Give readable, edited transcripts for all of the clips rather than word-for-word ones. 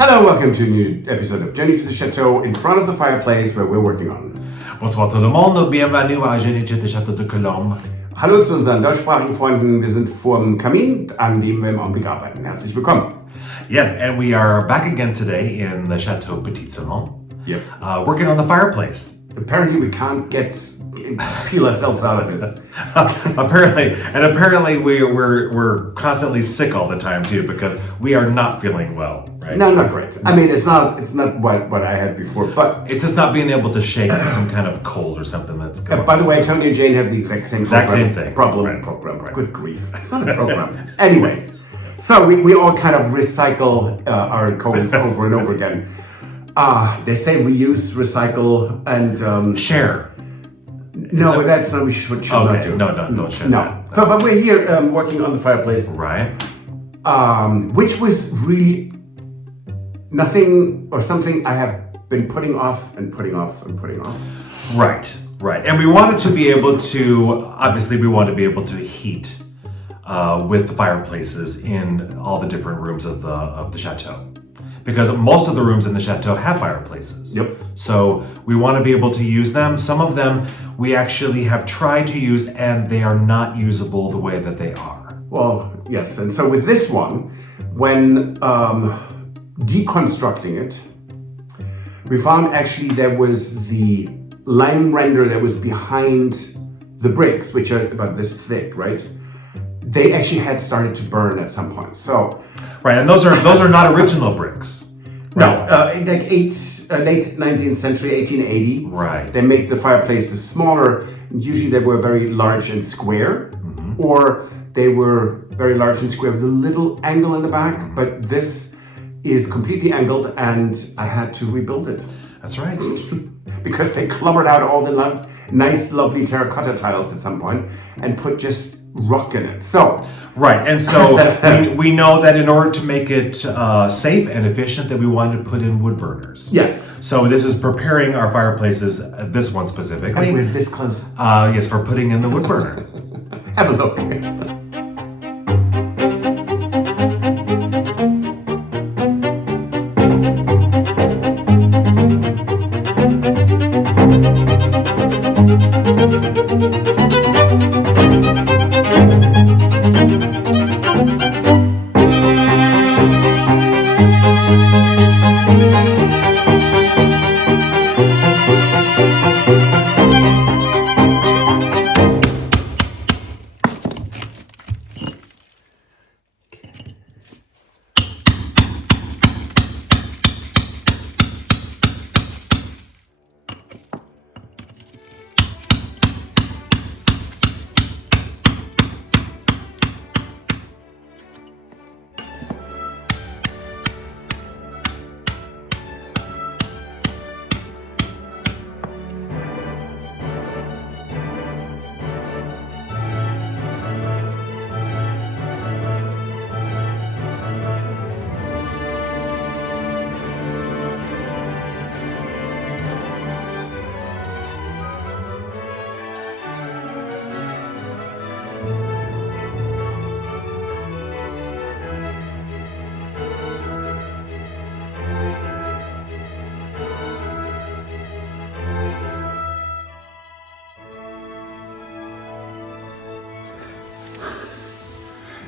Hello, welcome to a new episode of Journey to the Chateau in front of the fireplace where we're working on. Bonsoir tout le monde, bienvenue à Journey to the Château de Colombes. Hallo zu unseren deutschsprachigen Freunden, wir sind vor dem Kamin, an dem wir im Augenblick arbeiten. Herzlich willkommen. Yes, and we are back again today in the Chateau Petit Salon. Yep. Working on the fireplace. Apparently we can't peel ourselves out of this. apparently we're constantly sick all the time too because we are not feeling well, right? No, not great. I mean, it's not what I had before, but it's just not being able to shake some kind of cold or something that's going on. By the way, Tony and Jane have the exact same thing. Program. Good grief. It's not a program. Anyways, so we all kind of recycle our colds over and over again. They say reuse, recycle, and share. No, that's not what we should not do. No, don't share. No. That. So, but we're here working on the fireplace. Right. Which was really nothing or something I have been putting off. Right. And we wanted to be able to, obviously we want to be able to heat with the fireplaces in all the different rooms of the chateau. Because most of the rooms in the chateau have fireplaces. Yep. So we want to be able to use them. Some of them we actually have tried to use and they are not usable the way that they are. Well, yes. And so with this one, when deconstructing it, we found actually there was the lime render that was behind the bricks, which are about this thick, right? They actually had started to burn at some point. So. Right, and those are not original bricks. Right. No, like late 19th century, 1880. Right. They make the fireplaces smaller. Usually they were very large and square, or they were very large and square with a little angle in the back. But this is completely angled, and I had to rebuild it. That's right. Because they clubbered out all the nice, lovely terracotta tiles at some point and put just rock in it. So. Right, and so we know that in order to make it safe and efficient, that we wanted to put in wood burners. Yes. So this is preparing our fireplaces, this one specifically. And we're this close. Yes, for putting in the wood burner. Have a look.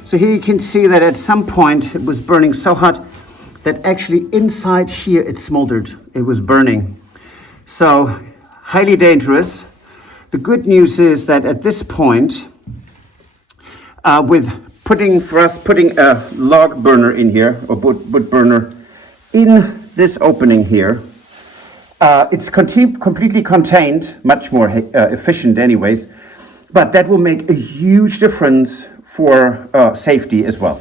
So here you can see that at some point it was burning so hot that actually inside here it smoldered. It was burning. So highly dangerous. The good news is that at this point, with putting a log burner in here, or wood burner, in this opening here, it's completely contained, much more efficient anyways, but that will make a huge difference for safety as well.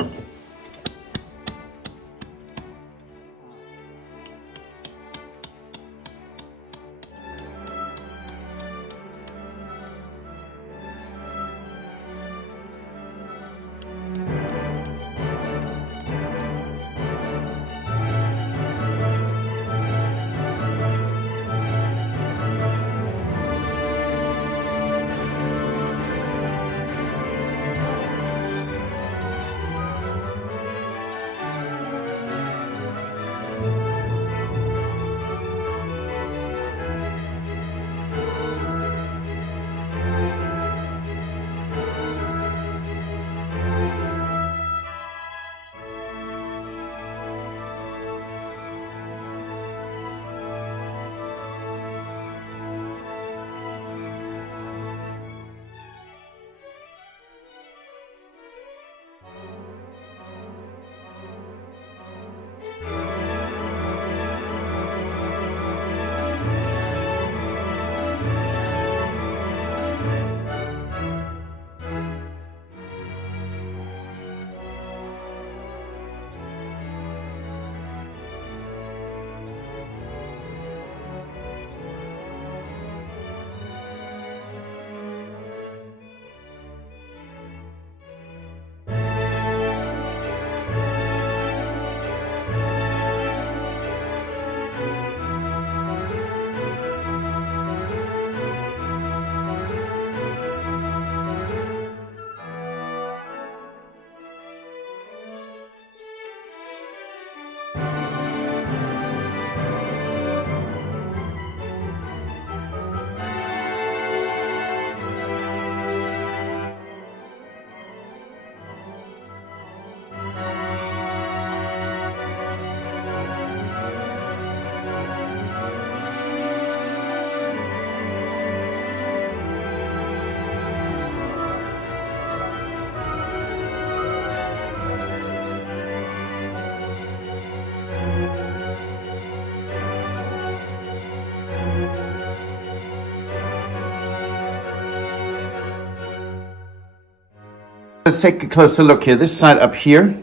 let's take a closer look here. This side up here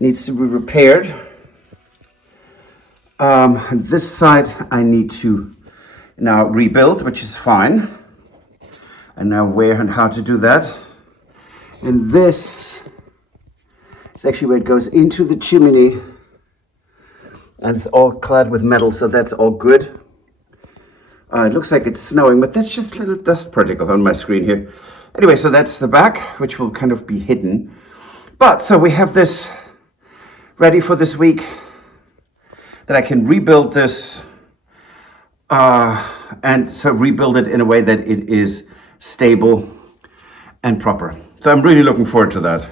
needs to be repaired. This side I need to now rebuild, which is fine. I know where and how to do that. And this is actually where it goes into the chimney, and it's all clad with metal, so that's all good. It looks like it's snowing, but that's just a little dust particle on my screen here. Anyway, so that's the back, which will kind of be hidden. But so we have this ready for this week, that I can rebuild this, and so rebuild it in a way that it is stable and proper. So I'm really looking forward to that.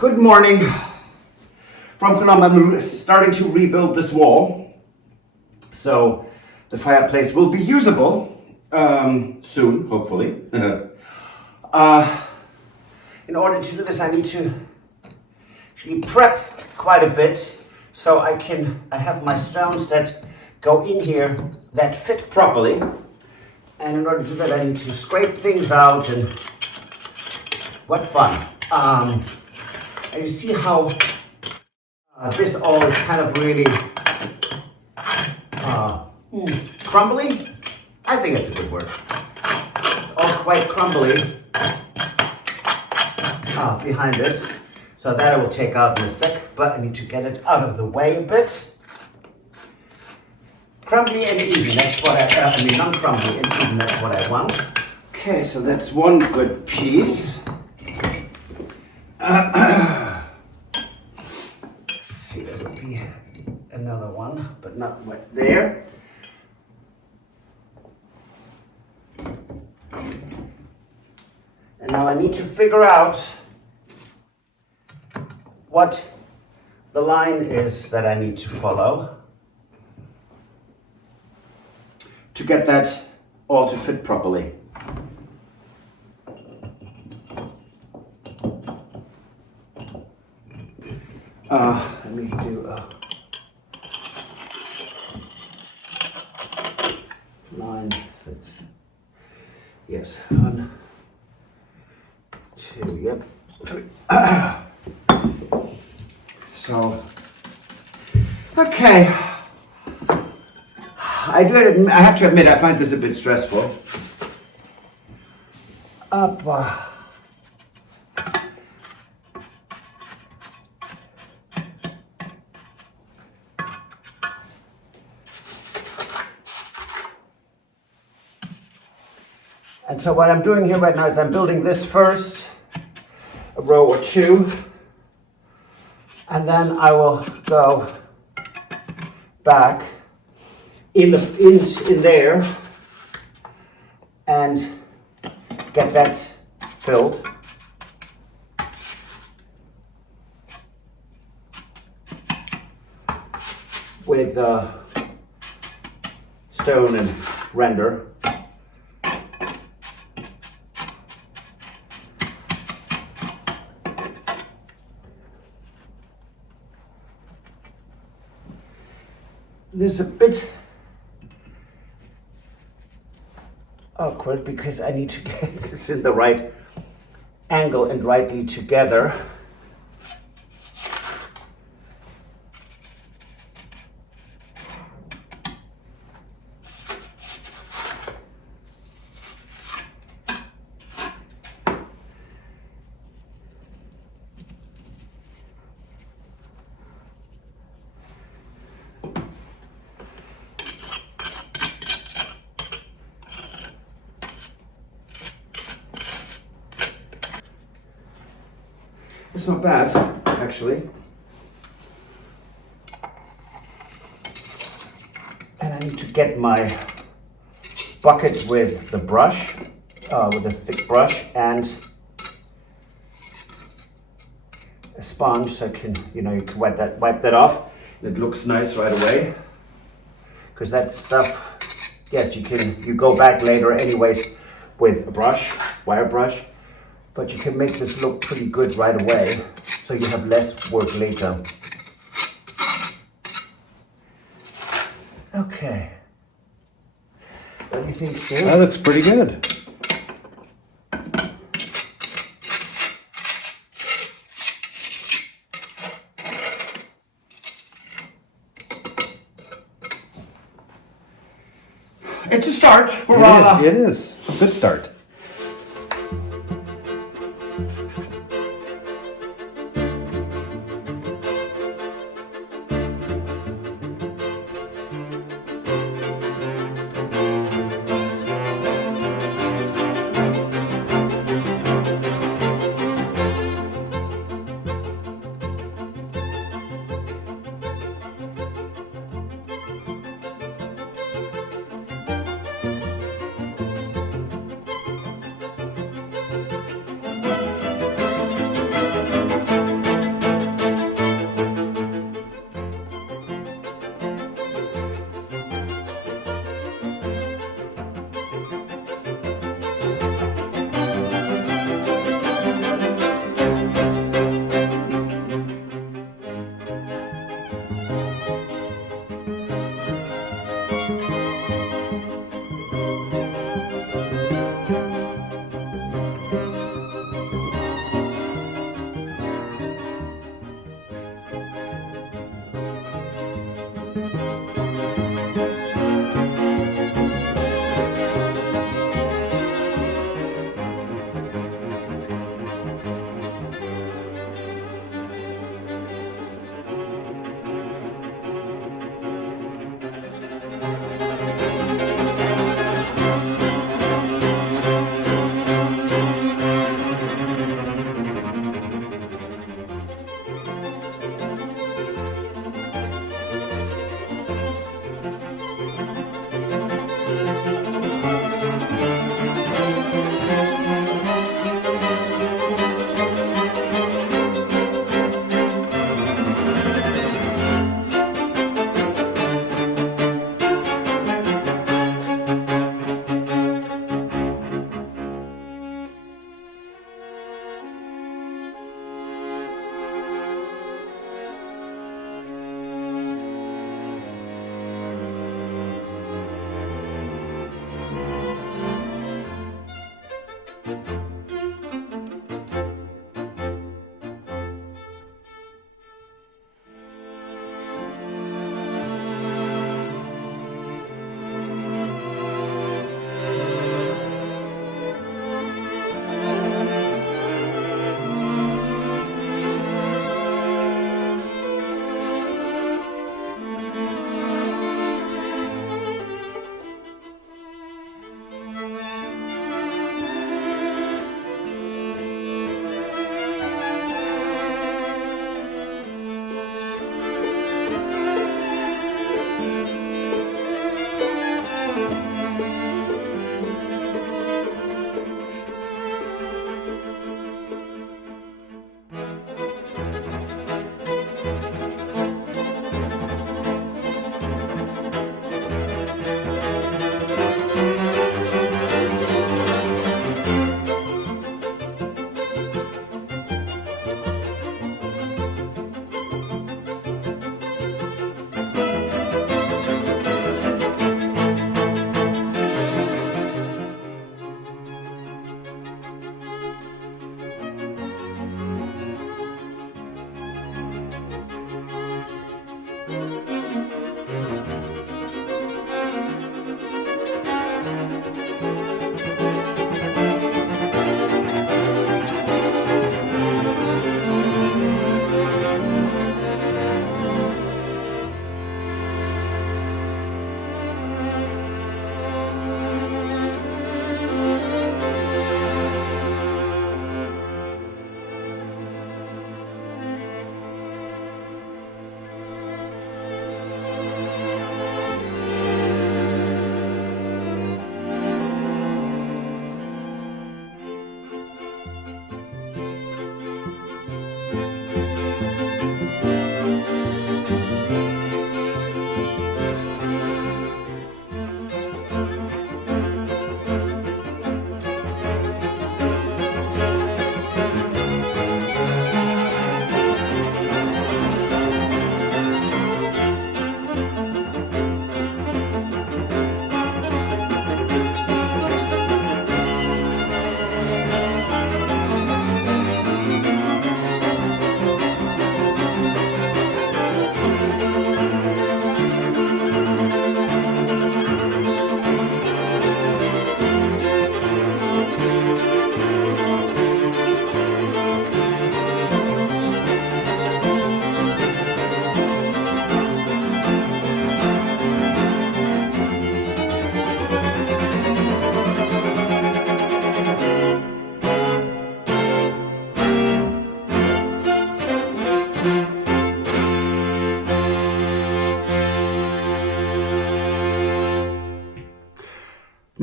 Good morning from Colombia. I'm starting to rebuild this wall, so the fireplace will be usable soon, hopefully. In order to do this, I need to actually prep quite a bit, so I have my stones that go in here that fit properly. And in order to do that, I need to scrape things out, and what fun. And you see how this all is kind of really crumbly? I think it's a good word. It's all quite crumbly behind it. So that I will take out in a sec, but I need to get it out of the way a bit. Crumbly and even, that's what I mean, non-crumbly and even, that's what I want. Okay, so that's one good piece. Let's see, there will be another one, but not right there. And now I need to figure out what the line is that I need to follow to get that all to fit properly. Let me do a line. Yes, 1, 2, yep, 3. So, okay. I have to admit, I find this a bit stressful. And so what I'm doing here right now is I'm building this first, a row or two, and then I will go back in there and get that filled. With stone and render. There's a bit awkward because I need to get this in the right angle and rightly together. It's not bad, actually. And I need to get my bucket with the brush, with a thick brush, and a sponge so I can, you can wipe that off. It looks nice right away. Because that stuff, yes, you go back later anyways with a brush, wire brush. But you can make this look pretty good right away, so you have less work later. Okay. What do you think, Stuart? That looks pretty good. It's a start. Hurrah! It is. A good start.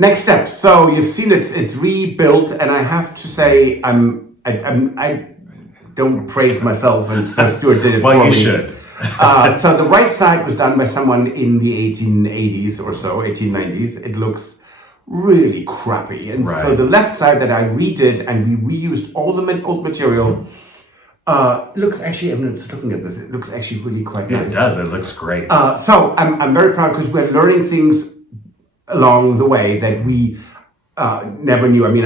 Next step. So you've seen it's rebuilt, and I have to say I don't praise myself, and so Stuart did it Well, for you me. should. So the right side was done by someone in the 1880s or so, 1890s. It looks really crappy, and Right. so the left side that I redid, and we reused all the old material. Looks actually, I'm just looking at this. It looks actually really quite nice. It does. It looks great. So I'm very proud because we're learning things along the way that we never knew. I mean,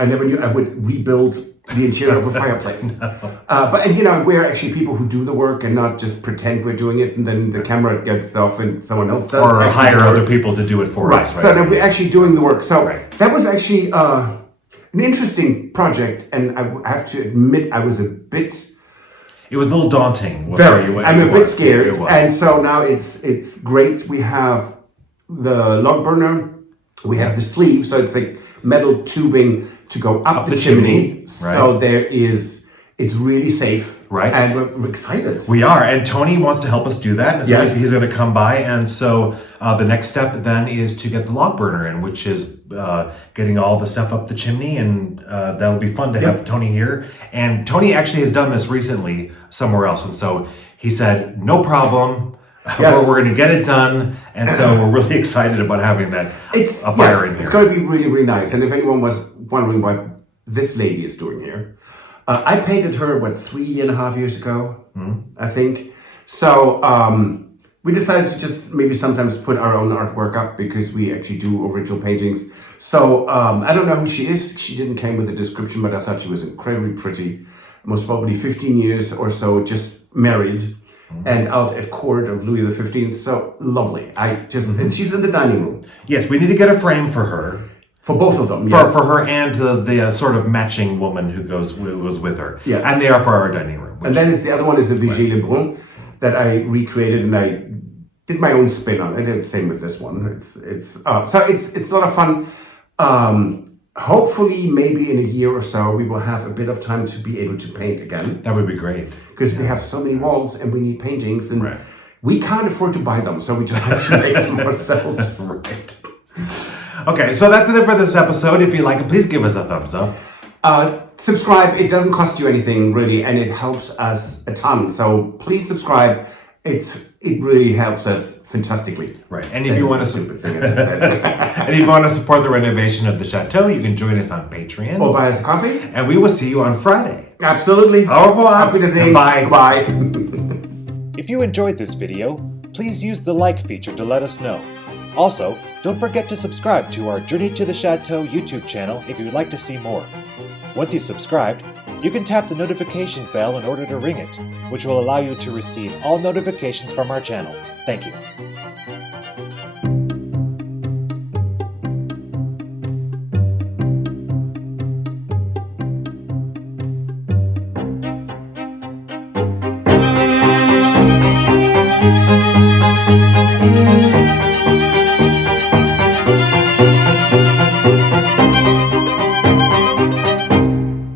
I never knew I would rebuild the interior of a fireplace. But you know, we're actually people who do the work and not just pretend we're doing it, and then the camera gets off and someone else does. or hire other people to do it for Right. us. So then we're actually doing the work. So Right. that was actually an interesting project, and I have to admit I was a bit. It was a little daunting. I'm a bit scared, It was. and so now it's great. We have the log burner, we have the sleeve, so it's like metal tubing to go up the chimney. So it's really safe, Right. And we're excited. We are, and Tony wants to help us do that. And so Yes. he's going to come by, and so the next step then is to get the log burner in, which is getting all the stuff up the chimney, and that'll be fun to have Tony here. And Tony actually has done this recently somewhere else, and so he said, "No problem." Yes. We're going to get it done, and so we're really excited about having that a fire in here. It's going to be really, really nice. And if anyone was wondering what this lady is doing here, I painted her, 3.5 years ago, I think. So we decided to just maybe sometimes put our own artwork up because we actually do original paintings. So I don't know who she is. She didn't came with a description, but I thought she was incredibly pretty. Most probably 15 years or so, just married. And out at court of Louis XV, so lovely. And she's in the dining room. Yes, we need to get a frame for her. For both of them, For her and the sort of matching woman who goes with her. Yes. And they are for our dining room. And then the other one is a Vigée Lebrun that I recreated, and I did my own spin on it. Same with this one. It's a lot of fun. Hopefully, maybe in a year or so, we will have a bit of time to be able to paint again. That would be great. Because we have so many walls and we need paintings, and Right. we can't afford to buy them, so we just have to make them ourselves. Right. Okay, so that's it for this episode. If you like it, please give us a thumbs up. Subscribe. It doesn't cost you anything really, and it helps us a ton. So please subscribe. It really helps us fantastically. Right, and if you want to stupid thing I just said. and if you want to support the renovation of the Chateau, you can join us on Patreon. Or buy us a coffee. And we will see you on Friday. Absolutely. Au revoir. Auf Wiedersehen. Bye. Bye. If you enjoyed this video, please use the like feature to let us know. Also, don't forget to subscribe to our Journey to the Chateau YouTube channel if you'd like to see more. Once you've subscribed, you can tap the notification bell in order to ring it, which will allow you to receive all notifications from our channel. Thank you.